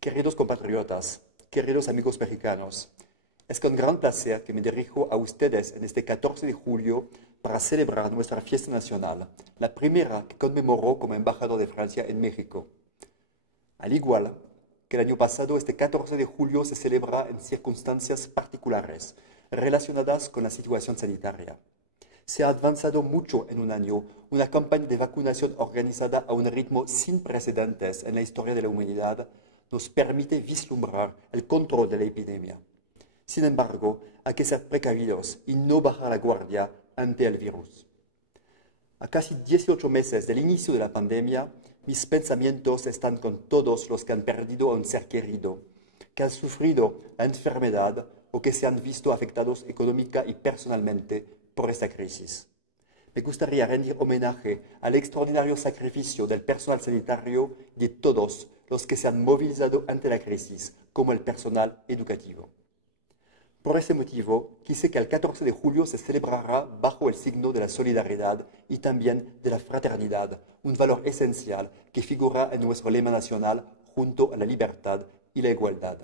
Queridos compatriotas, queridos amigos mexicanos, es con gran placer que me dirijo a ustedes en este 14 de julio para celebrar nuestra fiesta nacional, la primera que conmemoró como embajador de Francia en México. Al igual que el año pasado, este 14 de julio se celebra en circunstancias particulares relacionadas con la situación sanitaria. Se ha avanzado mucho en un año, una campaña de vacunación organizada a un ritmo sin precedentes en la historia de la humanidad nos permite vislumbrar el control de la epidemia. Sin embargo, hay que ser precavidos y no bajar la guardia ante el virus. A casi 18 meses del inicio de la pandemia, mis pensamientos están con todos los que han perdido a un ser querido, que han sufrido la enfermedad o que se han visto afectados económica y personalmente por esta crisis. Me gustaría rendir homenaje al extraordinario sacrificio del personal sanitario y de todos los que se han movilizado ante la crisis, como el personal educativo. Por ese motivo, quise que el 14 de julio se celebrara bajo el signo de la solidaridad y también de la fraternidad, un valor esencial que figura en nuestro lema nacional junto a la libertad y la igualdad.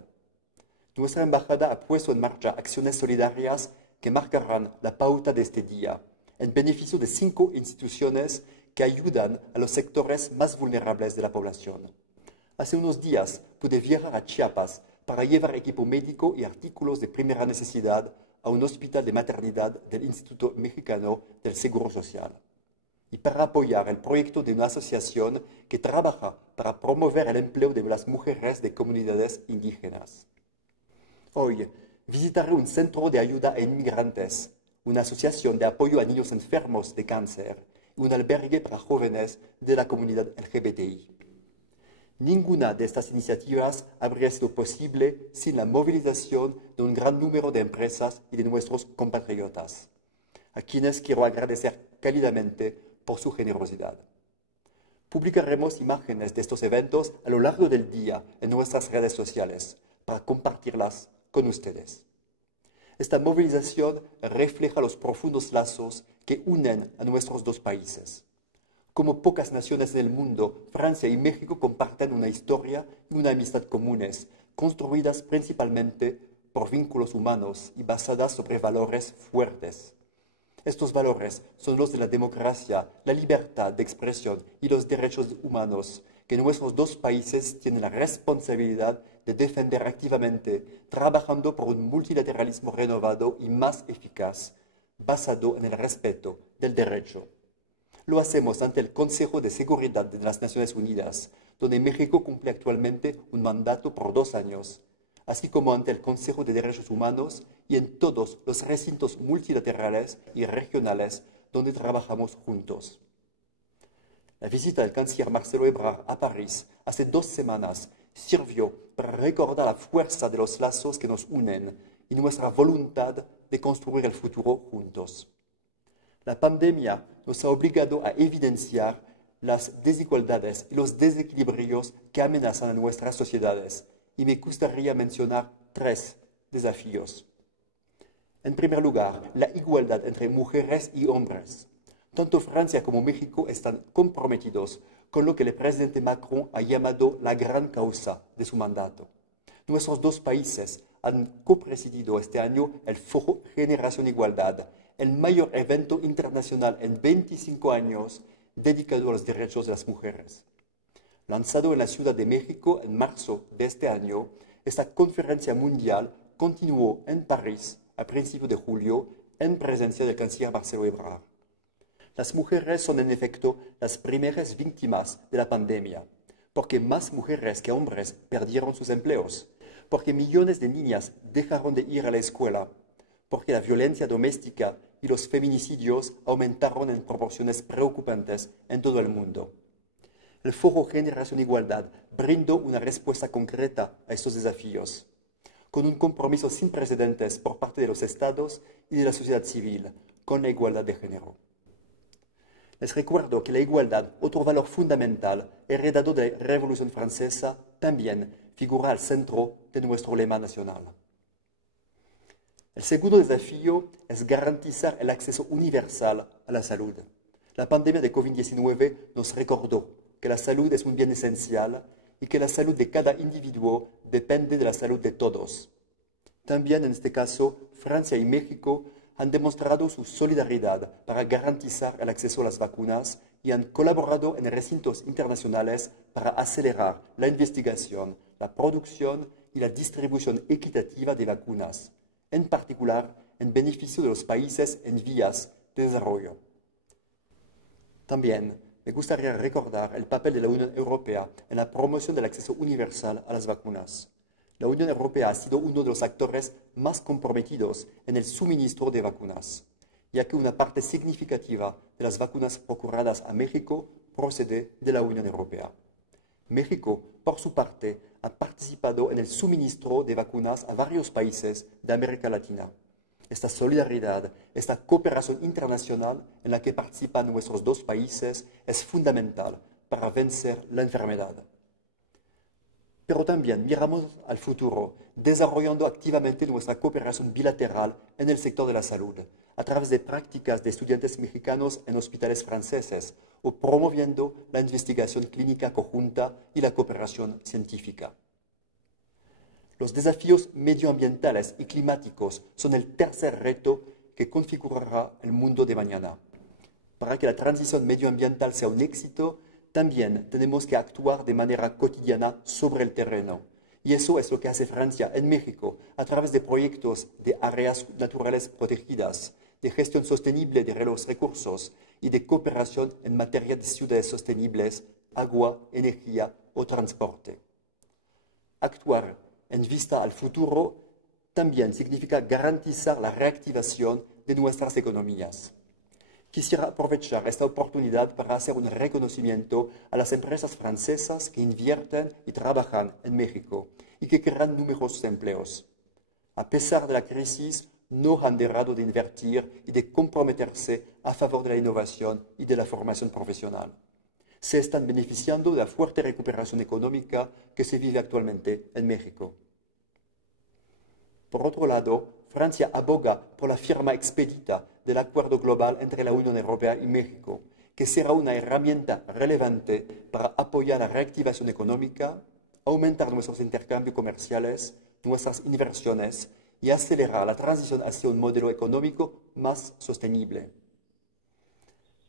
Nuestra embajada ha puesto en marcha acciones solidarias que marcarán la pauta de este día, en beneficio de 5 instituciones que ayudan a los sectores más vulnerables de la población. Hace unos días pude viajar a Chiapas para llevar equipo médico y artículos de primera necesidad a un hospital de maternidad del Instituto Mexicano del Seguro Social, y para apoyar el proyecto de una asociación que trabaja para promover el empleo de las mujeres de comunidades indígenas. Hoy visitaré un centro de ayuda a inmigrantes, una asociación de apoyo a niños enfermos de cáncer y un albergue para jóvenes de la comunidad LGBTI. Ninguna de estas iniciativas habría sido posible sin la movilización de un gran número de empresas y de nuestros compatriotas, a quienes quiero agradecer cálidamente por su generosidad. Publicaremos imágenes de estos eventos a lo largo del día en nuestras redes sociales para compartirlas con ustedes. Esta movilización refleja los profundos lazos que unen a nuestros dos países. Como pocas naciones del mundo, Francia y México comparten una historia y una amistad comunes, construidas principalmente por vínculos humanos y basadas sobre valores fuertes. Estos valores son los de la democracia, la libertad de expresión y los derechos humanos, que nuestros dos países tienen la responsabilidad de defender activamente, trabajando por un multilateralismo renovado y más eficaz, basado en el respeto del derecho. Lo hacemos ante el Consejo de Seguridad de las Naciones Unidas, donde México cumple actualmente un mandato por 2 años, así como ante el Consejo de Derechos Humanos y en todos los recintos multilaterales y regionales donde trabajamos juntos. La visita del canciller Marcelo Ebrard a París hace 2 semanas sirvió para recordar la fuerza de los lazos que nos unen y nuestra voluntad de construir el futuro juntos. La pandemia nos ha obligado a evidenciar las desigualdades y los desequilibrios que amenazan a nuestras sociedades, y me gustaría mencionar 3 desafíos. En primer lugar, la igualdad entre mujeres y hombres. Tanto Francia como México están comprometidos con lo que el presidente Macron ha llamado la gran causa de su mandato. Nuestros dos países han copresidido este año el Foro Generación Igualdad, el mayor evento internacional en 25 años dedicado a los derechos de las mujeres. Lanzado en la Ciudad de México en marzo de este año, esta conferencia mundial continuó en París a principios de julio en presencia del canciller Marcelo Ebrard. Las mujeres son en efecto las primeras víctimas de la pandemia, porque más mujeres que hombres perdieron sus empleos, porque millones de niñas dejaron de ir a la escuela, porque la violencia doméstica y los feminicidios aumentaron en proporciones preocupantes en todo el mundo. El Foro Generación Igualdad brindó una respuesta concreta a estos desafíos, con un compromiso sin precedentes por parte de los Estados y de la sociedad civil con la igualdad de género. Les recuerdo que la igualdad, otro valor fundamental heredado de la Revolución Francesa, también figura al centro de nuestro lema nacional. El segundo desafío es garantizar el acceso universal a la salud. La pandemia de COVID-19 nos recordó que la salud es un bien esencial y que la salud de cada individuo depende de la salud de todos. También en este caso, Francia y México han demostrado su solidaridad para garantizar el acceso a las vacunas y han colaborado en recintos internacionales para acelerar la investigación, la producción y la distribución equitativa de vacunas, en particular en beneficio de los países en vías de desarrollo. También me gustaría recordar el papel de la Unión Europea en la promoción del acceso universal a las vacunas. La Unión Europea ha sido uno de los actores más comprometidos en el suministro de vacunas, ya que una parte significativa de las vacunas procuradas a México procede de la Unión Europea. México, por su parte, ha participado en el suministro de vacunas a varios países de América Latina. Esta solidaridad, esta cooperación internacional en la que participan nuestros dos países es fundamental para vencer la enfermedad. Pero también miramos al futuro, desarrollando activamente nuestra cooperación bilateral en el sector de la salud, a través de prácticas de estudiantes mexicanos en hospitales franceses o promoviendo la investigación clínica conjunta y la cooperación científica. Los desafíos medioambientales y climáticos son el tercer reto que configurará el mundo de mañana. Para que la transición medioambiental sea un éxito, también tenemos que actuar de manera cotidiana sobre el terreno. Y eso es lo que hace Francia en México a través de proyectos de áreas naturales protegidas, de gestión sostenible de los recursos y de cooperación en materia de ciudades sostenibles, agua, energía o transporte. Actuar en vista al futuro también significa garantizar la reactivación de nuestras economías. Quisiera aprovechar esta oportunidad para hacer un reconocimiento a las empresas francesas que invierten y trabajan en México y que crean numerosos empleos. A pesar de la crisis, no han dejado de invertir y de comprometerse a favor de la innovación y de la formación profesional. Se están beneficiando de la fuerte recuperación económica que se vive actualmente en México. Por otro lado, Francia aboga por la firma expedita del acuerdo global entre la Unión Europea y México, que será una herramienta relevante para apoyar la reactivación económica, aumentar nuestros intercambios comerciales, nuestras inversiones y acelerar la transición hacia un modelo económico más sostenible.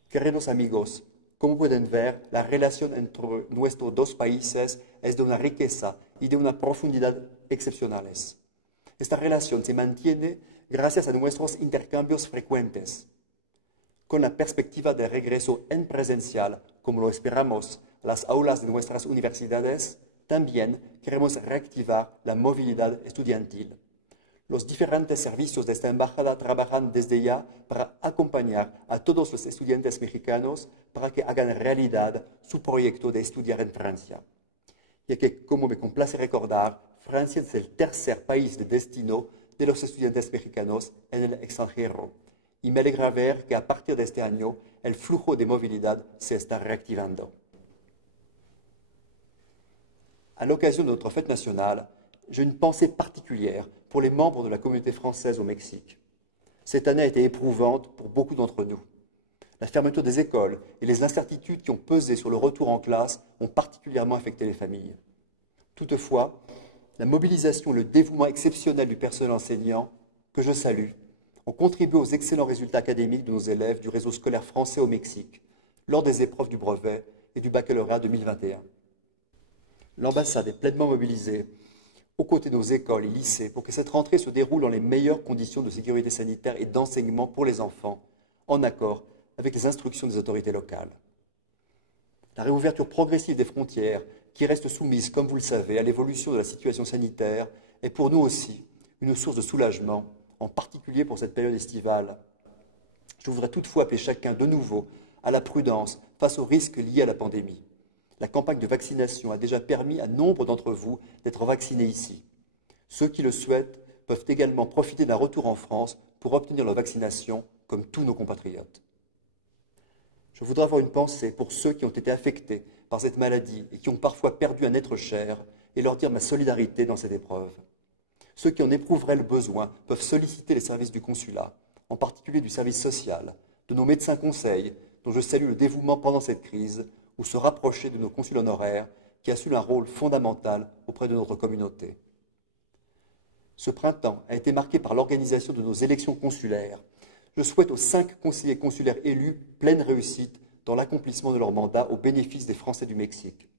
Queridos amigos, como pueden ver, la relación entre nuestros dos países es de una riqueza y de una profundidad excepcionales. Esta relación se mantiene gracias a nuestros intercambios frecuentes. Con la perspectiva de regreso en presencial, como lo esperamos, a las aulas de nuestras universidades, también queremos reactivar la movilidad estudiantil. Los diferentes servicios de esta embajada trabajan desde ya para acompañar a todos los estudiantes mexicanos para que hagan realidad su proyecto de estudiar en Francia. Ya que, como me complace recordar, Francia es el tercer país de destino de los estudiantes mexicanos en el extranjero. Y me alegra ver que a partir de este año el flujo de movilidad se está reactivando. À l'occasion de notre fête nationale, j'ai une pensée particulière pour les membres de la communauté française au Mexique. Cette année a été éprouvante pour beaucoup d'entre nous. La fermeture des écoles et les incertitudes qui ont pesé sur le retour en classe ont particulièrement affecté les familles. Toutefois, la mobilisation et le dévouement exceptionnel du personnel enseignant, que je salue, ont contribué aux excellents résultats académiques de nos élèves du réseau scolaire français au Mexique lors des épreuves du brevet et du baccalauréat 2021. L'ambassade est pleinement mobilisée aux côtés de nos écoles et lycées pour que cette rentrée se déroule dans les meilleures conditions de sécurité sanitaire et d'enseignement pour les enfants, en accord avec les instructions des autorités locales. La réouverture progressive des frontières, qui reste soumise, comme vous le savez, à l'évolution de la situation sanitaire, est pour nous aussi une source de soulagement, en particulier pour cette période estivale. Je voudrais toutefois appeler chacun de nouveau à la prudence face aux risques liés à la pandémie. La campagne de vaccination a déjà permis à nombre d'entre vous d'être vaccinés ici. Ceux qui le souhaitent peuvent également profiter d'un retour en France pour obtenir leur vaccination, comme tous nos compatriotes. Je voudrais avoir une pensée pour ceux qui ont été affectés par cette maladie et qui ont parfois perdu un être cher et leur dire ma solidarité dans cette épreuve. Ceux qui en éprouveraient le besoin peuvent solliciter les services du consulat, en particulier du service social, de nos médecins conseils, dont je salue le dévouement pendant cette crise, ou se rapprocher de nos consuls honoraires qui assume un rôle fondamental auprès de notre communauté. Ce printemps a été marqué par l'organisation de nos élections consulaires. Je souhaite aux 5 conseillers consulaires élus pleine réussite dans l'accomplissement de leur mandat au bénéfice des Français du Mexique.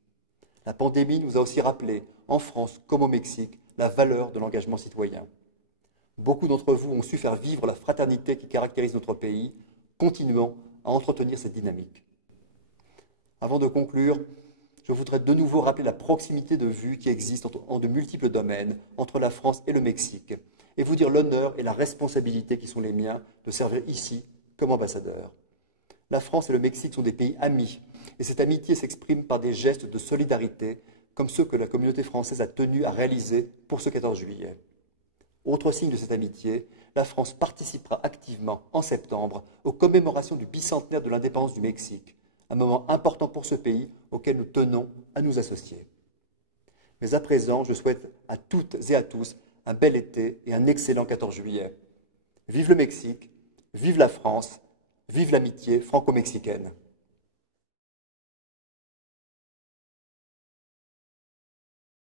La pandémie nous a aussi rappelé, en France comme au Mexique, la valeur de l'engagement citoyen. Beaucoup d'entre vous ont su faire vivre la fraternité qui caractérise notre pays. Continuons à entretenir cette dynamique. Avant de conclure, je voudrais de nouveau rappeler la proximité de vue qui existe en de multiples domaines entre la France et le Mexique, et vous dire l'honneur et la responsabilité qui sont les miens de servir ici comme ambassadeur. La France et le Mexique sont des pays amis, et cette amitié s'exprime par des gestes de solidarité, comme ceux que la communauté française a tenu à réaliser pour ce 14 juillet. Autre signe de cette amitié, la France participera activement, en septembre, aux commémorations du bicentenaire de l'indépendance du Mexique, un moment important pour ce pays auquel nous tenons à nous associer. Mais à présent, je souhaite à toutes et à tous un bel été et un excellent 14 juillet. Vive le Mexique, vive la France, vive l'amitié franco-mexicaine.